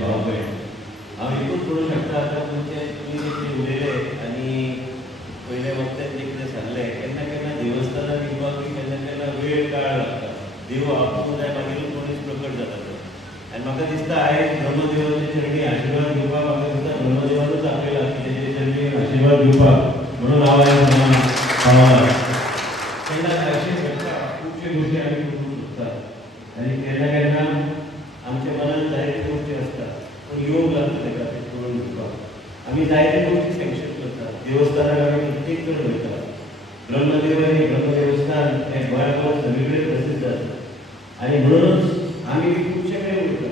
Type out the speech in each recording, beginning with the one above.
भाव भयण हांव एकूच म्हणूं शकता आतां तुमचे तुमी जे उलयले आनी पयले वक्त्यान जे कितें सांगलें केन्ना केन्ना देवस्थानाक येवपाक केन्ना केन्ना वेळ काळ लागता देव आपूण जाय मागीर मनीस प्रकट जाता तो आनी म्हाका दिसता आयज ब्रह्मदेवाचे चरणी आशिर्वाद घेवपाक म्हाका दिसता ब्रह्मदेवानूच आपयला की तेजे चरणी आशिर्वाद घेवपाक म्हणून हांव आयज पावला केन्ना अशें घडटा खुबशे गोश्टी आमी करूंक शकता आनी केन्ना केन्ना आमच्या मनान जायत्यो गोश्टी आसता पूण योग लागता तेका ते करून घेवपाक आमी जायत्यो गोश्टी सँक्शन करतात देवस्थानाक आमी प्रत्येक कडेन वयता ब्रह्मदेवस्थान हें गोंयांत सगळे कडेन प्रसिद्ध आसा आनी म्हणूनच आमी खुबशे कडेन वयता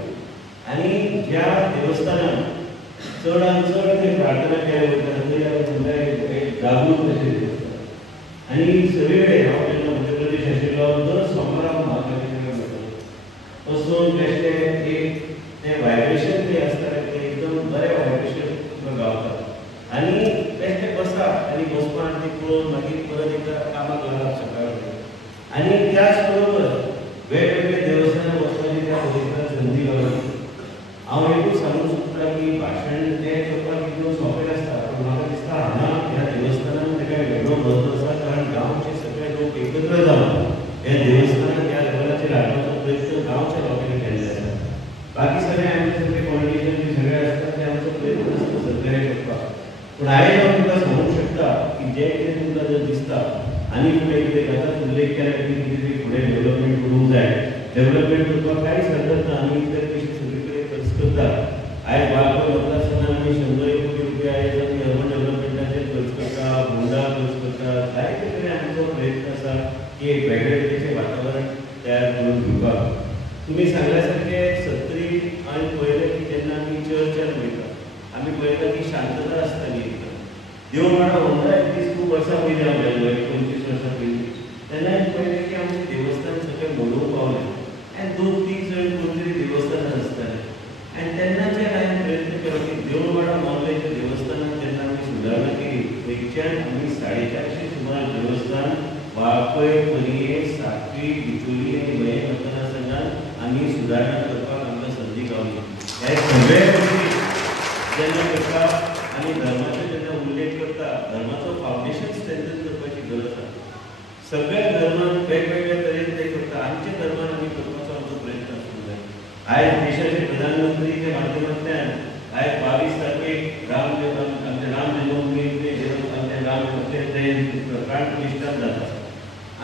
आनी ज्या देवस्थानान चडांत चड थंय प्रार्थना केल्या वयता थंय एक जागृत कशें देवस्थान आनी सगळे कडेन हांव जेन्ना मध्य प्रदेश आशिल्लो दर सोमाराक महाकालेश्वर वयतालो वचून बेश्टें एक तें वायब्रेशन जें आसता तें एकदम बरें वायब्रेशन तुका गावता आनी बेश्टें बसप आनी बसपाक तें पळोवन मागीर परत एकदां कामाक लागप सकाळ आनी त्याच बरोबर वेगवेगळे देवस्थानाक वचपाची त्या देवस्थानाक संदी गावली हांव एकूच सांगूंक सोदता की भाशण तें करपाक एकदम सोंपें आसता पूण म्हाका दिसता हांगा ह्या देवस्थानाक तेका वेगळो म्हत्व आसा कारण गांवचे सगळे लोक एकत्र जावन हे देवस्थानाक ह्या लेवलाचेर हाडपाचो प्रयत्न गांवच्या लोकांनी केल्ले आसा बाकी सगळे आमचे सगळे पॉलिटिशियन बी सगळे आसता ते आमचो प्रयत्न आसता सरकारे करपाक पूण आयज हांव तुमकां सांगूंक शकता की जें कितें तुमकां जर दिसता आनी फुडें कितें आतां उल्लेख केला की कितें तरी फुडें डेव्हलपमेंट करूंक जाय डेव्हलपमेंट करपाक कांयच हरकत ना आमी इतर पयशे सगळे कडेन खर्च करतात आयज वाळपय मतदारसंघात आमी 100 कोटी रुपया आयज आमी अर्बन डेव्हलपमेंटाचेर खर्च करता बोंडा खर्च करता जायते कडेन आमचो प्रयत्न आसा की एक वेगळे तरेचें वातावरण तयार करून घेवपाक तुमी सांगल्या सारकें सत्तरी हांवें पळयलें की जेन्ना आमी चर्चान वयता आमी पळयता की शांतता आसताली एकदम देव माडो 15-20 खूब वर्सां पयलीं हांव गेल्लो 25 वर्सां पयलीं तेन्ना हांवें पळयलें की आमचें देवस्थान सगळें मोडून पावलें आनी 2-3 जण कोण तरी देवस्थानांत आसताले आनी तेन्नाच्यान हांवें प्रयत्न केलो की देव माडो मोडलेच्या देवस्थानांत जेन्ना आमी सुदारणां केली थंयच्यान आमी 450 सुमार देवस्थान वाळपय परये साखळी बिचोली आनी मये मतदारसंघात आमी सुदारणां करपाक आमकां संदी गावली हे सगळे गोश्टी जेन्ना करता आनी धर्माचो जेन्ना उल्लेख करता धर्माचो फावंडेशन स्ट्रेंथन करपाची गरज आसा सगळ्या धर्मान वेगवेगळ्या तरेन ते करता आमच्या धर्मान आमी करपाचो आमचो प्रयत्न आसूंक जाय आयज देशाचे प्रधानमंत्रीच्या माध्यमांतल्यान आयज 22 तारखेक आमचे राम जन्मभूमी आमचे राम प्राण प्रतिश्ठान जाता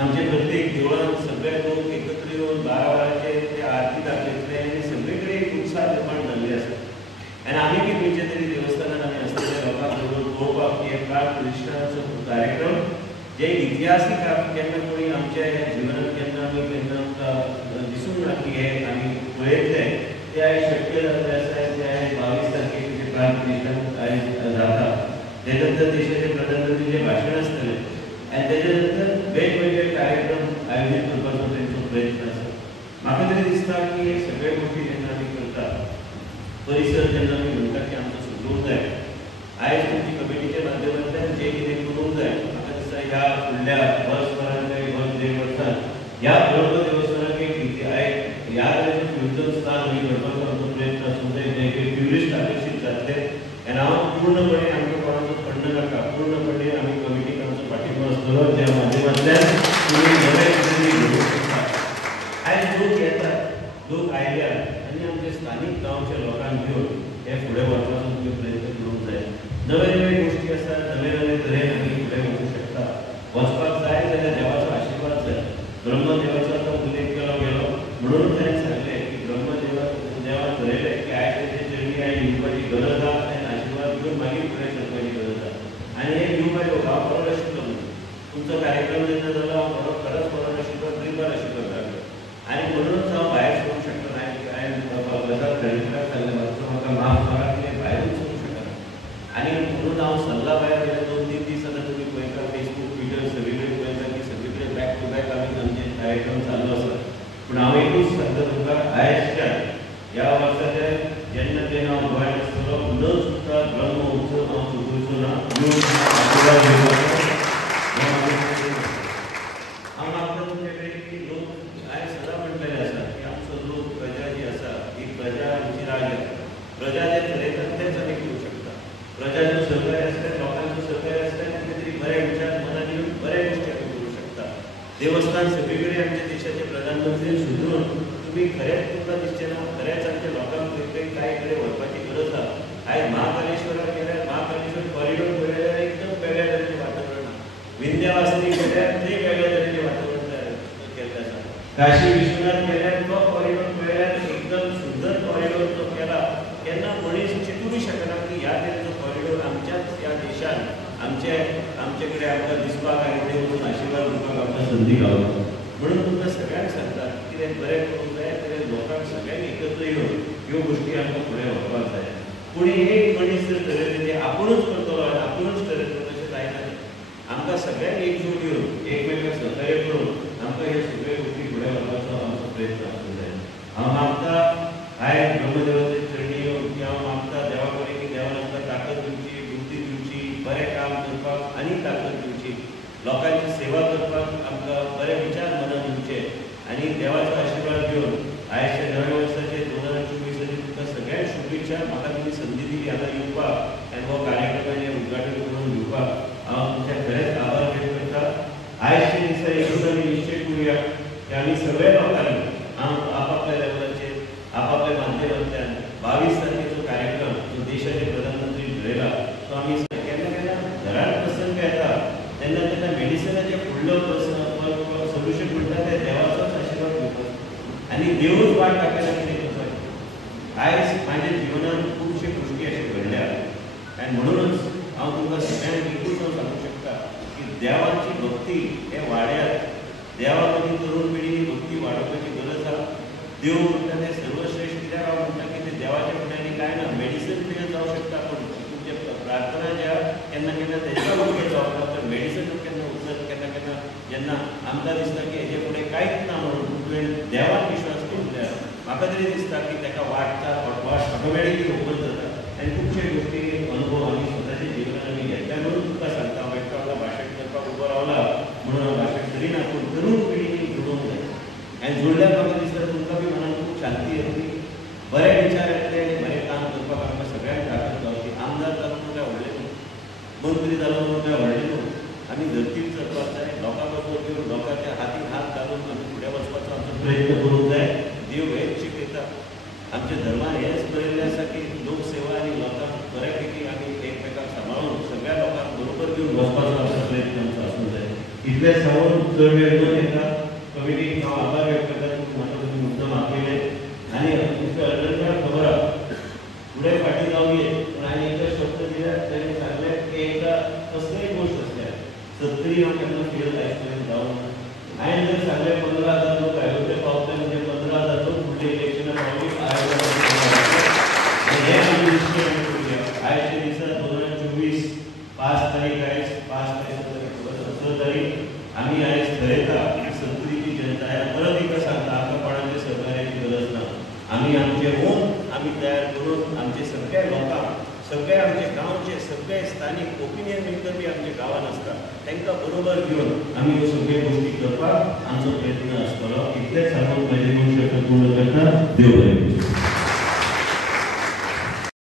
आमचे प्रत्येक देवळांत सगळे लोक एकत्र येवन 12 वरांचे ते आरती दाखयतले आनी सगळे कडेन एक उत्साह निर्माण जाल्ले आसा आनी आमी बी खंयच्या तरी देवस्थानान आमी आसतले लोकांक बरोबर पळोवपाक की एक प्राण प्रतिश्ठानाचो कार्यक्रम जे इतिहासीक केन्ना कोणी आमच्या ह्या जिवनांत केन्ना आमी केन्ना आमकां दिसूंक ना की हे आमी पळयतले ते आयज शक्य जाल्लें आसा ते आयज 22 तारखेक जे प्राण प्रतिश्ठान आयज जाता तेच्या नंतर देशाचे प्रधानमंत्रीचें भाशण आसतलें आनी तेच्या नंतर वेगवेगळे कार्यक्रम आयोजीत करपाचो तेंचो प्रयत्न आसा म्हाका तरी दिसता की हे सगळे गोश्टी जेन्ना आमी करता परिसर जेन्ना आमी म्हणटा की आमचो सुदरूंक जाय आयज तुमची कमिटीच्या माध्यमांतल्यान जें कितें करूंक जाय म्हाका दिसता ह्या फुडल्या वर्सभरान काय 1-1.5 वर्सान ह्या ब्रह्म देवस्थानाक एक आयज ह्या तरेचें ट्युरिजम स्थान आमी करपाचो आमचो प्रयत्न आसूंक जाय जे ट्युरिस्ट आकर्शीत जातले आनी हांव पूर्णपणे आमकां कोणाचो खंड नाका पूर्णपणे आमी कमिटीक आमचो पाठिंबो आसतलो ज्या माध्यमांतल्यान तुमी नवे कितें घडोवंक शकता आयज लोक येतात लोक आयल्यात आनी आमच्या स्थानीक गांवच्या लोकांक घेवन हे फुडें वचपाचो तुमी प्रयत्न करूंक जाय नवे नवे गोश्टी आसात नवे नवे तरेन आमी फुडें वचूंक शकता वचपाक जाय जाल्यार देवाचो आशिर्वाद जाय ब्रह्मदेवाचो आतां उल्लेख केलो गेलो म्हणून ताणें सांगलें की देवान थरयलें की आयज तेचे चरणी आयज येवपाची गरज आसा आनी आशिर्वाद घेवन मागीर फुडें सरपाची गरज आसा आनी हे येवपाक हांव बरो नाशिल्लो तुमचो कार्यक्रम जेन्ना जालो हांव खरोच बरो नाशिल्लो ट्रिपार आशिल्लो आनी म्हणूनच हांव भायर सरूंक शकना हांवें प्रसाद खरेडीकाराक सांगलें मातसो म्हाका माफ करा की भायरूच सरूंक शकना आनी म्हणून हांव सल्ला भायर गेले 2-3 दीस आतां तुमी पळयता फेसबूक ट्विटर सगळे कडेन पळयता की सगळे कडेन बॅक टू बॅक आमी आमचे कार्यक्रम चालू आसा पूण हांव एकूच सांगता तुमकां आयजच्यान ह्या वर्साचे जेन्ना जेन्ना हांव गोंयांत आसतलो न चुकता ब्रह्म उत्सव हांव चुकूचो ना आशिर्वाद घेवपाचो हांव मागता तुमचे कडेन की लोक हांवें सदां म्हणलेलें आसा की आमचो लोक प्रजा जी आसा ही प्रजा आमची राजा प्रजा जे ठरयतात तेच आमी करूं शकता. प्रजाचं सहकार्य आसल्यार, लोकांचं सहकार्य आसल्यार कितें तरी बरे विचार मनात येवन बरे गोश्टी आमी करूं शकता. देवस्थान सगळीकडे आमच्या देशाचे प्रधानमंत्री सुदरून तुम्ही खरेंच तुमकां दिसचें ना, खरेंच आमच्या लोकांक खंय कांय कडेन व्हरपाची गरज आसा. आयज महाकालेश्वराक गेल्यार महाकालेश्वर कॉरिडॉर पळयल्यार एकदम वेगळ्या तरेचें वातावरण आसा. विंध्यावासनी गेल्यार थंय वेगळ्या तरेचें वातावरण तयार केल्लें आसा. काशी विश्वनाथ गेल्यार तो कॉरिडॉर पळयल्यार एकदम सुंदर कॉरिडॉर तो केला. केन्ना मनीस चिंतूंक शकना की ह्या तरेचो कॉरिडॉर आमच्याच ह्या देशांत आमचे कडेन आमकां दिसपाक आनी ते वचून आशिर्वाद दिवपाक आमकां संदी गावली. म्हणून तुमकां सगळ्यांक सांगता कितें बरें करूंक जाय तें लोकांक सगळ्यांक एकत्र येवन ह्यो गोश्टी आमकां फुडें व्हरपाक जाय. पूण एक मनीस जर ठरयलें तें आपुणूच करतलो आनी आपुणूच ठरयतलो तशें जायना. आमकां सगळ्यांक एकजूट येवन एकमेकांक सहकार्य करून आमकां ह्यो सगळ्यो गोश्टी फुडें व्हरपाचो आमचो प्रयत्न आसूंक जाय. हांव मागतां आयज ब्रह्मदेवाचे चरणी येवन की हांव मागतां देवा कडेन की देवान आमकां ताकद दिवची, बुद्धी दिवची, बरें काम करपाक आनी ताकद दिवची, लोकांची सेवा करपाक आमकां बरे विचार मनात येवचे आनी देवाचो आशिर्वाद घेवन आयजच्या नव्या वर्साचे 2024 तुमकां सगळ्यांक शुभेच्छा. म्हाका तुमी संदी दिली हांगा येवपाक आनी हो कार्यक्रमाचें उद्घाटन करून दिवपाक हांव तुमचे खरेंच आभार व्यक्त करता. आयजच्या दिसा एकूच आमी निश्चय करुया की आमी सगळ्या लोकांनी आपापल्या लेवलाचेर आपापल्या माध्यमांतल्यान 22 तारखेचो कार्यक्रम जो देशाचे प्रधानमंत्री ठरयला तो आमी केन्ना केन्ना घरांत प्रसंग येता तेन्ना मेडिसिनाचे फुडलो सोल्युशन म्हणटा ते देवाचोच आशिर्वाद घेवपाचो आनी देवूच वाट दाखयना कितें करपाचें. आयज म्हाज्या जिवनांत खुबशे गोश्टी अशे घडल्या आनी म्हणूनच हांव तुमकां सगळ्यांक एकूच हांव सांगूंक शकता की देवाची भक्ती हे वाड्यात. देवा मदीं तरूण पिढी भक्ती वाडोवपाची गरज आसा. देव म्हणटा तें सर्वश्रेष्ठ कित्याक हांव म्हणटा की तें देवाच्या फुड्यांनी कांय ना. मेडिसीन फेल जावं शकता पूण तुमचे प्रार्थना ज्या केन्ना केन्ना तेच्या फुडें जावं पण मेडिसीन केन्ना उचलत केन्ना केन्ना जेन्ना आमकां दिसता की हेजे फुडें कांयच ना म्हणून तुवें देवाक विश्वास केल्ल्यार म्हाका तरी दिसता की ताका वाट ऑटोमॅटिकली ओपन जाता आनी खुबशे गोश्टी अनुभव आमी स्वताच्या जिवनांत आमी घेतल्या. म्हणून तुका सांगता हांव एकटो हांगा भाशण करपाक उबो रावला म्हणून हांव भाशण करिना पूण तरूण पिढीनी जुळोवंक जाय आनी जुळ्ळ्यार म्हाका दिसता तुमकां बी मनान खूब शांती येतली, बरे विचार येतले आनी बरें काम करपाक आमकां सगळ्यांक ताकद गावची. आमदार जालो म्हणून काय व्हडलें न्हू, मंत्री जालो म्हणून काय व्हडलें न्हू. आमी धरतीर चलपाक जाय, लोकां बरोबर घेवन लोकांच्या हातीक हात घालून आमी फुडें वचपाचो आमचो प्रयत्न करूंक जाय. देव हेच शिकयता. आमच्या धर्मान हेच बरयल्लें आसा की लोकसेवा आनी लोकांक बऱ्यापैकी आमी एकमेकांक सांबाळून सगळ्या लोकांक बरोबर घेवन वचपाचो आमचो प्रयत्न आमचो आसूंक जाय. इतलें सांगून चड वेळ न घेता कमिटीक हांव आभार व्यक्त करता. म्हाका तुमी मुद्दम आपयले आनी तुमच्या अर्जंटाक खबर आसा फुडें फाटीं जावं घे पूण हांवें एकच शब्द दिल्यार ताणें सांगलें की एकदां कसलीय गोश्ट आसल्यार 70 हांव केन्ना फेल आयज पर्यंत जावं ना. हांवें जर सांगलें 15,000 लोक अयोध्ये पावतले म्हणजे 15,000 लोक फुडल्या इलेक्शनाक पावली हें आमी निश्चय करुया. आयजच्या दिसा 2024 5 तारीख आयज 5 तारीख 6 तारीख आमी आयज ठरयता की संतुरीची जनता ह्या परत एकदां सांगता आमकां कोणाचे सहकार्याची गरज ना. आमी आमचे ओन आमी तयार करून आमचे सगळ्या लोकांक सगळे आमचे गांवचे सगळे स्थानीक ओपिनियन मेकर बी आमच्या गांवांत आसता तांकां बरोबर घेवन आमी ह्यो सगळ्यो गोश्टी करपाक आमचो प्रयत्न आसतलो. इतलेंच सांगून म्हजे 2 शब्द पूर्ण करता. देव बरें.